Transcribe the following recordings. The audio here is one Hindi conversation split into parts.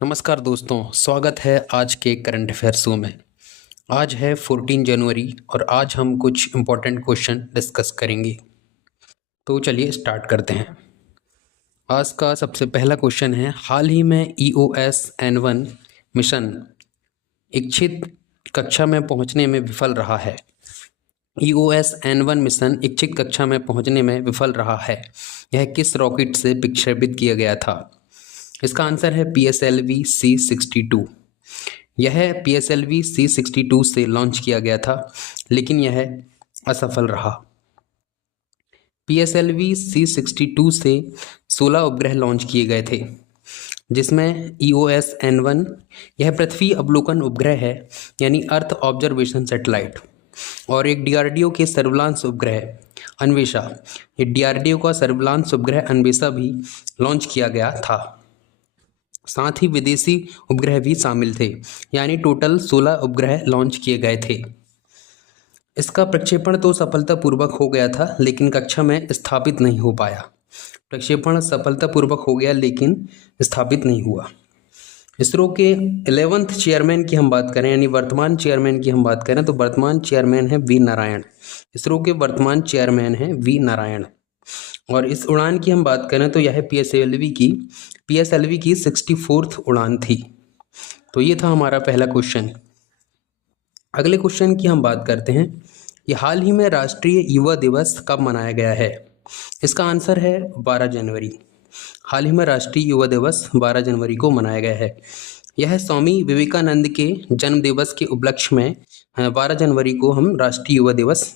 नमस्कार दोस्तों, स्वागत है आज के करंट अफेयर्स शो में। आज है 14 जनवरी और आज हम कुछ इम्पोर्टेंट क्वेश्चन डिस्कस करेंगे। तो चलिए स्टार्ट करते हैं। आज का सबसे पहला क्वेश्चन है, हाल ही में EOS N1 मिशन इच्छित कक्षा में पहुंचने में विफल रहा है। EOS N1 मिशन इच्छित कक्षा में पहुंचने में विफल रहा है। यह किस रॉकेट से विक्षेपित किया गया था? इसका आंसर है PSLV C62। यह PSLV C62 से लॉन्च किया गया था, लेकिन यह असफल रहा। PSLV C62 से 16 उपग्रह लॉन्च किए गए थे, जिसमें EOS N1 यह पृथ्वी अवलोकन उपग्रह है, यानी अर्थ ऑब्जर्वेशन सैटेलाइट, और एक DRDO के सर्विलांस उपग्रह अन्वेषा, ये DRDO का सर्विलांस उपग्रह अन्वेषा भी लॉन्च किया गया था। साथ ही विदेशी उपग्रह भी शामिल थे, यानी टोटल 16 उपग्रह लॉन्च किए गए थे। इसका प्रक्षेपण तो सफलतापूर्वक हो गया था, लेकिन कक्षा में स्थापित नहीं हो पाया। प्रक्षेपण सफलतापूर्वक हो गया, लेकिन स्थापित नहीं हुआ। इसरो के 11th चेयरमैन की हम बात करें, यानी वर्तमान चेयरमैन की हम बात करें, तो वर्तमान चेयरमैन है वी नारायण। इसरो के वर्तमान चेयरमैन हैं वी नारायण। और इस उड़ान की हम बात करें तो यह PSLV की 64th उड़ान थी। तो ये था हमारा पहला क्वेश्चन। अगले क्वेश्चन की हम बात करते हैं, ये हाल ही में राष्ट्रीय युवा दिवस कब मनाया गया है? इसका आंसर है 12 जनवरी। हाल ही में राष्ट्रीय युवा दिवस 12 जनवरी को मनाया गया है। यह स्वामी विवेकानंद के जन्म दिवस के उपलक्ष्य में 12 जनवरी को हम राष्ट्रीय युवा दिवस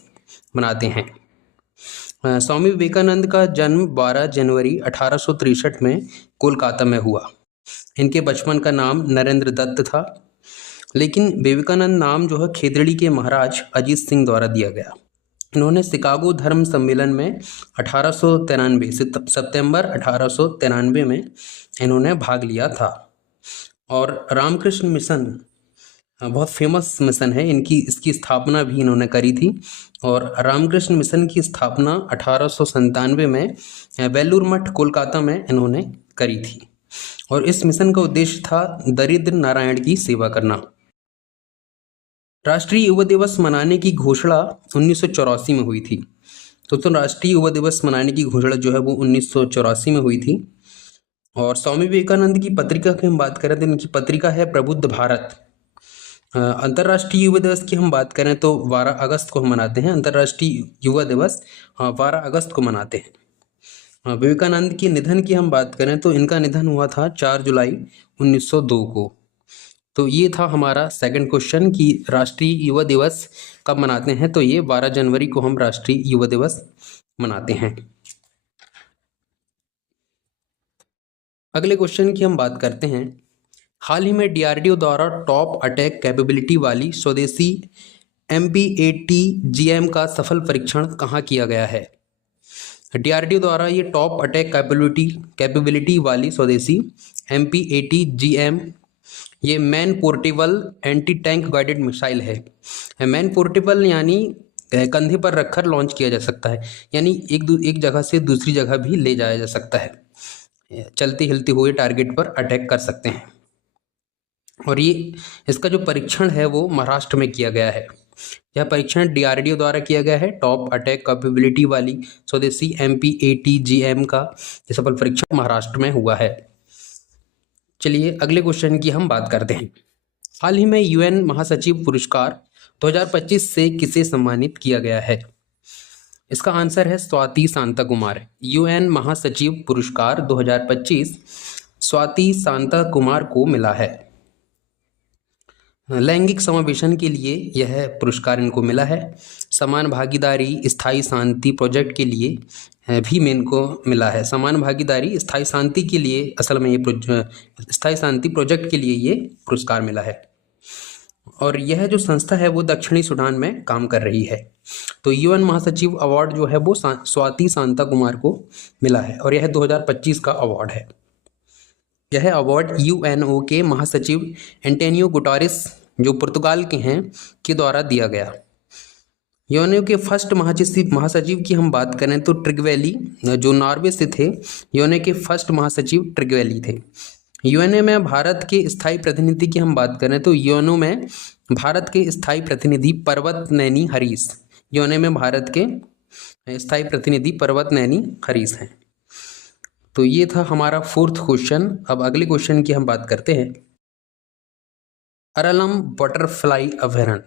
मनाते हैं। स्वामी विवेकानंद का जन्म 12 जनवरी 1863 में कोलकाता में हुआ। इनके बचपन का नाम नरेंद्र दत्त था, लेकिन विवेकानंद नाम जो है खेतड़ी के महाराज अजीत सिंह द्वारा दिया गया। इन्होंने शिकागो धर्म सम्मेलन में 1893 सितंबर 1893 में इन्होंने भाग लिया था। और रामकृष्ण मिशन बहुत फेमस मिशन है, इसकी स्थापना भी इन्होंने करी थी। और रामकृष्ण मिशन की स्थापना 1897 में बेलूर मठ कोलकाता में इन्होंने करी थी। और इस मिशन का उद्देश्य था दरिद्र नारायण की सेवा करना। राष्ट्रीय युवा दिवस मनाने की घोषणा 1984 में हुई थी। तो राष्ट्रीय युवा दिवस मनाने की घोषणा जो है वो 1984 में हुई थी। और स्वामी विवेकानंद की पत्रिका की हम बात करें तो इनकी पत्रिका है प्रबुद्ध भारत। अंतर्राष्ट्रीय युवा दिवस की हम बात करें तो 12 अगस्त को हम मनाते हैं। अंतर्राष्ट्रीय युवा दिवस 12 अगस्त को मनाते हैं। विवेकानंद के निधन की हम बात करें तो इनका निधन हुआ था 4 जुलाई 1902 को। तो ये था हमारा सेकंड क्वेश्चन कि राष्ट्रीय युवा दिवस कब मनाते हैं, तो ये 12 जनवरी को हम राष्ट्रीय युवा दिवस मनाते हैं। अगले क्वेश्चन की हम बात करते हैं, हाल ही में DRDO द्वारा टॉप अटैक कैपेबिलिटी वाली स्वदेशी MPATGM का सफल परीक्षण कहाँ किया गया है? DRDO द्वारा ये टॉप अटैक कैपेबिलिटी वाली स्वदेशी MPATGM ये man portable anti tank guided missile है। मैन पोर्टेबल यानी कंधे पर रखकर लॉन्च किया जा सकता है, यानी एक जगह से दूसरी जगह भी ले जाया जा सकता है। चलते हिलते हुए टारगेट पर अटैक कर सकते हैं। और ये इसका जो परीक्षण है वो महाराष्ट्र में किया गया है। यह परीक्षण DRDO द्वारा किया गया है। टॉप अटैक कैपेबिलिटी वाली स्वदेशी MPATGM का ये सफल परीक्षण महाराष्ट्र में हुआ है। चलिए अगले क्वेश्चन की हम बात करते हैं, हाल ही में UN महासचिव पुरस्कार 2025 से किसे सम्मानित किया गया है? इसका आंसर है स्वाति शांता कुमार। UN महासचिव पुरस्कार 2025 स्वाति शांता कुमार को मिला है। लैंगिक समावेशन के लिए यह पुरस्कार इनको मिला है। समान भागीदारी स्थायी शांति प्रोजेक्ट के लिए भी इनको मिला है। समान भागीदारी स्थायी शांति के लिए, असल में ये स्थायी शांति प्रोजेक्ट के लिए ये पुरस्कार मिला है। और यह जो संस्था है वो दक्षिणी सूडान में काम कर रही है। तो UN महासचिव अवार्ड जो है वो स्वाति शांता कुमार को मिला है, और यह 2025 का अवार्ड है। यह अवार्ड UNO के महासचिव एंटोनियो गुटेरेस जो पुर्तगाल के हैं के द्वारा दिया गया। यूएनओ के फर्स्ट महासचिव की हम बात करें तो ट्रिगवेली जो नॉर्वे से थे। यूएनओ के फर्स्ट महासचिव ट्रिगवेली थे। यूएनओ में भारत के स्थायी प्रतिनिधि की हम बात करें तो यूएनओ में भारत के स्थायी प्रतिनिधि पर्वत नैनी हरीश, यूएनओ में भारत के स्थायी प्रतिनिधि पर्वत नैनी हरीश हैं। तो ये था हमारा 4th क्वेश्चन। अब अगले क्वेश्चन की हम बात करते हैं। अरालम बटरफ्लाई अभयारण्य,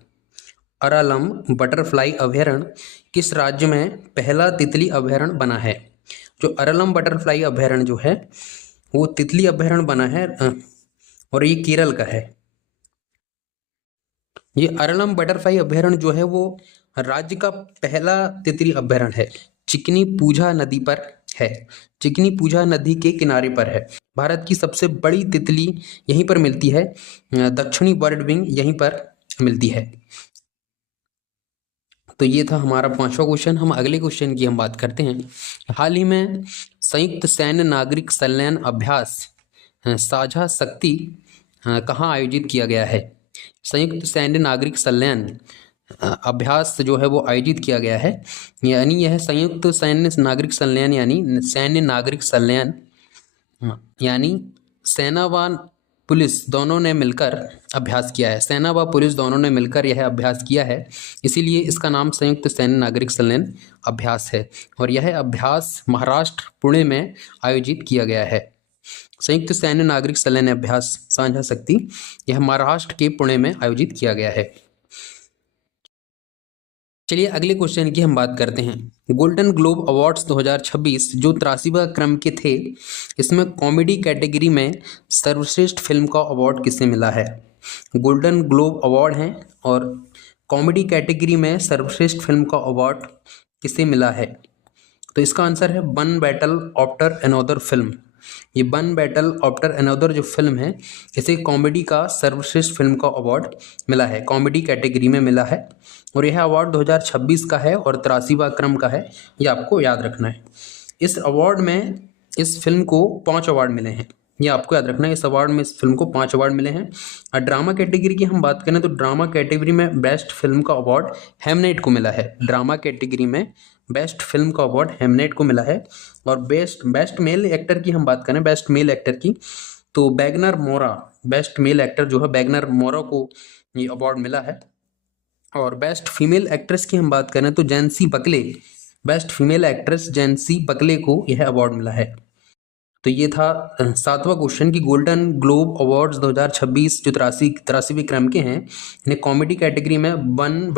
अरालम बटरफ्लाई अभयारण्य किस राज्य में पहला तितली अभयारण्य बना है? जो अरालम बटरफ्लाई अभयारण्य जो है वो तितली अभयारण्य बना है और ये केरल का है। ये अरालम बटरफ्लाई अभयारण्य जो है वो राज्य का पहला तितली अभयारण्य है। चिकनी पूजा नदी पर है, चिकनी पूजा नदी के किनारे पर है। भारत की सबसे बड़ी तितली यहीं पर मिलती है, दक्षिणी बर्ड विंग यहीं पर मिलती है। तो ये था हमारा 5वां क्वेश्चन। हम अगले क्वेश्चन की हम बात करते हैं। हाल ही में संयुक्त सैन्य नागरिक संलयन अभ्यास साझा शक्ति कहाँ आयोजित किया गया है? संयुक्त सैन्य नागरिक संलयन अभ्यास जो है वो आयोजित किया गया है, यानी यह संयुक्त सैन्य नागरिक संलयन यानी सैन्य नागरिक संलयन यानी सेना व पुलिस दोनों ने मिलकर अभ्यास किया है। सेना व पुलिस दोनों ने मिलकर यह अभ्यास किया है, इसीलिए इसका नाम संयुक्त सैन्य नागरिक संलयन अभ्यास है। और यह अभ्यास महाराष्ट्र पुणे में आयोजित किया गया है। संयुक्त सैन्य नागरिक संलयन अभ्यास साझा शक्ति यह महाराष्ट्र के पुणे में आयोजित किया गया है। चलिए अगले क्वेश्चन की हम बात करते हैं। गोल्डन ग्लोब अवार्ड्स 2026 जो 83वां क्रम के थे, इसमें कॉमेडी कैटेगरी में सर्वश्रेष्ठ फिल्म का अवार्ड किसे मिला है? गोल्डन ग्लोब अवार्ड हैं और कॉमेडी कैटेगरी में सर्वश्रेष्ठ फिल्म का अवार्ड किसे मिला है? तो इसका आंसर है one battle after another film. ये वन बैटल आफ्टर अनदर जो फिल्म है, इसे कॉमेडी का सर्वश्रेष्ठ फिल्म का अवार्ड मिला है, कॉमेडी कैटेगरी में मिला है। और यह अवार्ड 2026 का है और 83वां क्रम का है, ये आपको याद रखना है। इस अवार्ड में इस फिल्म को 5 अवार्ड मिले हैं, ये आपको याद रखना है। इस अवार्ड में इस फिल्म को 5 अवार्ड मिले हैं। और ड्रामा कैटेगरी की हम बात करें तो ड्रामा कैटेगरी में बेस्ट फिल्म का अवार्ड हेमनेट को मिला है। ड्रामा कैटेगरी में बेस्ट फिल्म का अवार्ड हेमनेट को मिला है। और बेस्ट मेल एक्टर की हम बात करें, बेस्ट मेल एक्टर की, तो बैगनर मोरा, बेस्ट मेल एक्टर जो है बैगनर मोरा को ये अवार्ड मिला है। और बेस्ट फीमेल एक्ट्रेस की हम बात करें तो जैंसी Bulkley, best female actress जैंसी Bulkley को यह अवार्ड मिला है। तो ये था 7वां क्वेश्चन की गोल्डन ग्लोब अवार्ड्स 2026 जो 83वें क्रम के हैं, इन्हें कॉमेडी कैटेगरी में one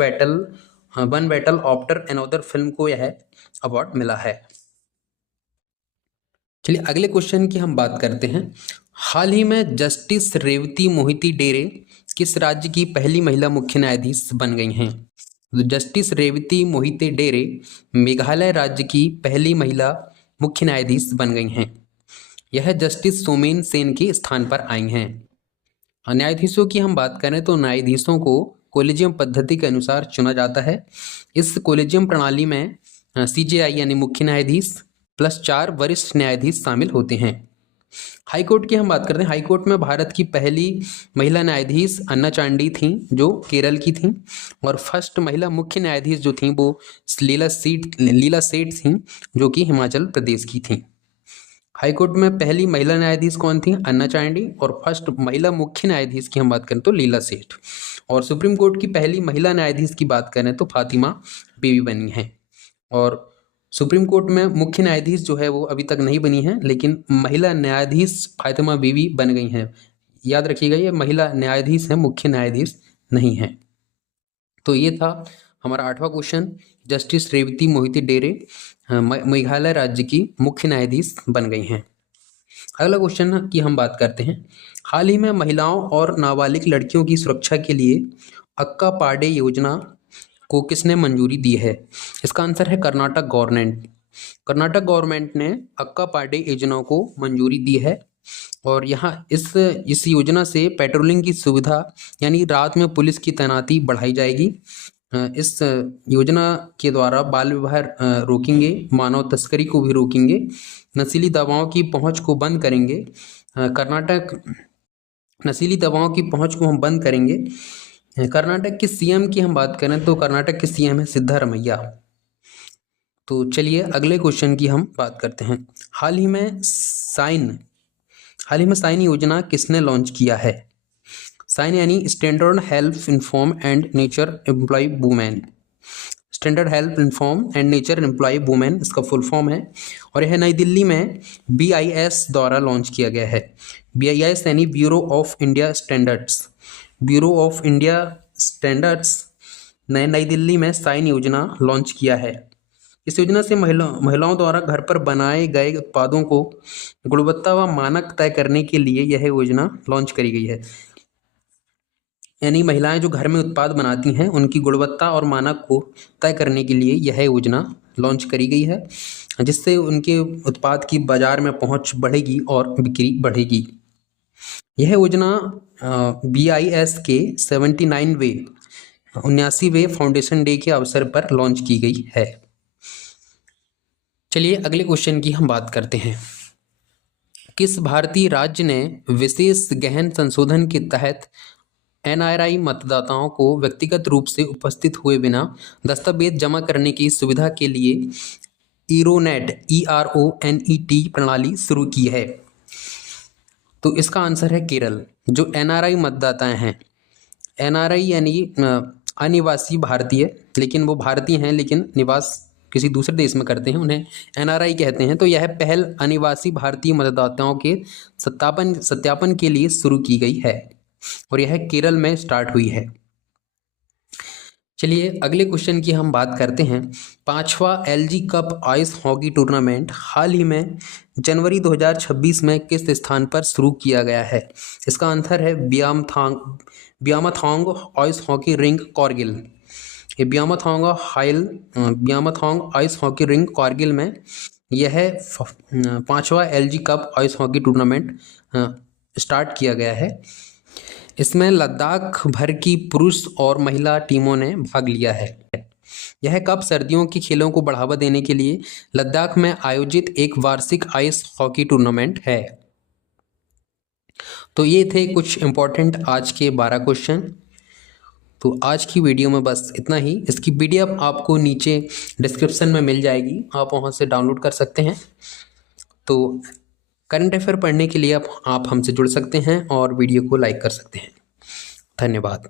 battle after another film को यह अवार्ड मिला है। चलिए अगले क्वेश्चन की हम बात करते हैं। हाल ही में जस्टिस रेवती मोहिती डेरे किस राज्य की पहली महिला मुख्य न्यायाधीश बन गई हैं? जस्टिस रेवती मोहिते डेरे मेघालय राज्य की पहली महिला मुख्य न्यायाधीश बन गई हैं। यह जस्टिस सोमेन सेन के स्थान पर आई हैं। न्यायाधीशों की हम बात करें तो न्यायाधीशों को कोलेजियम पद्धति के अनुसार चुना जाता है। इस कोलेजियम प्रणाली में CJI यानी मुख्य न्यायाधीश प्लस 4 वरिष्ठ न्यायाधीश शामिल होते हैं। हाईकोर्ट की हम बात करते हैं। हाईकोर्ट में भारत की पहली महिला न्यायाधीश अन्ना चांडी थीं जो केरल की थीं, और फर्स्ट महिला मुख्य न्यायाधीश जो थीं वो लीला सेठ थीं जो कि हिमाचल प्रदेश की थीं। हाईकोर्ट में पहली महिला न्यायाधीश कौन थी? अन्ना चांडी। और फर्स्ट महिला मुख्य न्यायाधीश की हम बात करें तो लीला सेठ। और सुप्रीम कोर्ट की पहली महिला न्यायाधीश की बात करें तो फातिमा बीवी बनी हैं। और सुप्रीम कोर्ट में मुख्य न्यायाधीश जो है वो अभी तक नहीं बनी है, लेकिन महिला न्यायाधीश फातिमा बीवी बन गई हैं। याद रखिएगा, ये महिला न्यायाधीश हैं, मुख्य न्यायाधीश नहीं हैं। तो ये था हमारा 8वां क्वेश्चन। जस्टिस रेवती मोहिती डेरे मेघालय राज्य की मुख्य न्यायाधीश बन गई हैं। अगला क्वेश्चन की हम बात करते हैं। हाल ही में महिलाओं और नाबालिग लड़कियों की सुरक्षा के लिए अक्का पाडे योजना को किसने मंजूरी दी है? इसका आंसर है कर्नाटक गवर्नमेंट। कर्नाटक गवर्नमेंट ने अक्का पाडे योजना को मंजूरी दी है। और यहाँ इस योजना से पेट्रोलिंग की सुविधा यानी रात में पुलिस की तैनाती बढ़ाई जाएगी। इस योजना के द्वारा बाल विवाह रोकेंगे, मानव तस्करी को भी रोकेंगे, नशीली दवाओं की पहुंच को बंद करेंगे। नशीली दवाओं की पहुंच को हम बंद करेंगे। कर्नाटक के CM की हम बात करें तो कर्नाटक के CM है सिद्धारमैया। तो चलिए अगले क्वेश्चन की हम बात करते हैं। हाल ही में हाल ही में साइन योजना किसने लॉन्च किया है? साइन यानी standard health inform and nature employ women. Standard health inform and nature employ women इसका फुल फॉर्म है, और यह नई दिल्ली में BIS द्वारा लॉन्च किया गया है। BIS यानी bureau of India standards. Bureau of India standards ने नई दिल्ली में साइन योजना लॉन्च किया है। इस योजना से महिलाओं द्वारा घर पर बनाए गए उत्पादों को गुणवत्ता व मानक तय करने के लिए यह योजना लॉन्च करी गई है। यानी महिलाएं जो घर में उत्पाद बनाती हैं उनकी गुणवत्ता और मानक को तय करने के लिए यह योजना लॉन्च करी गई है, जिससे उनके उत्पाद की बाजार में पहुंच बढ़ेगी और बिक्री बढ़ेगी। यह योजना BIS के 79वें फाउंडेशन डे के अवसर पर लॉन्च की गई है। चलिए अगले क्वेश्चन की हम बात करते हैं। किस भारतीय राज्य ने विशेष गहन संशोधन के तहत NRI मतदाताओं को व्यक्तिगत रूप से उपस्थित हुए बिना दस्तावेज जमा करने की सुविधा के लिए ERONET प्रणाली शुरू की है? तो इसका आंसर है केरल। जो NRI मतदाता हैं, NRI यानी अनिवासी भारतीय, लेकिन वो भारतीय हैं लेकिन निवास किसी दूसरे देश में करते हैं, उन्हें NRI कहते हैं। तो यह पहल अनिवासी भारतीय मतदाताओं के सत्यापन के लिए शुरू की गई है और यह केरल में स्टार्ट हुई है। चलिए अगले क्वेश्चन की हम बात करते हैं। 5वां LG Cup ice hockey tournament हाल ही में जनवरी 2026 में किस स्थान पर शुरू किया गया है? इसका आंसर है ब्यामाथोंग आइस हॉकी रिंक कारगिल। ये ब्यामाथोंग आइस हॉकी रिंक कारगिल में यह 5वां LG Cup ice hockey tournament start किया गया है। इसमें लद्दाख भर की पुरुष और महिला टीमों ने भाग लिया है। यह कप सर्दियों के खेलों को बढ़ावा देने के लिए लद्दाख में आयोजित एक वार्षिक आइस हॉकी टूर्नामेंट है। तो ये थे कुछ इम्पोर्टेंट आज के 12 क्वेश्चन। तो आज की वीडियो में बस इतना ही। इसकी PDF आपको नीचे डिस्क्रिप्शन में मिल जाएगी, आप वहाँ से डाउनलोड कर सकते हैं। तो करंट अफेयर पढ़ने के लिए आप हमसे जुड़ सकते हैं और वीडियो को लाइक कर सकते हैं। धन्यवाद।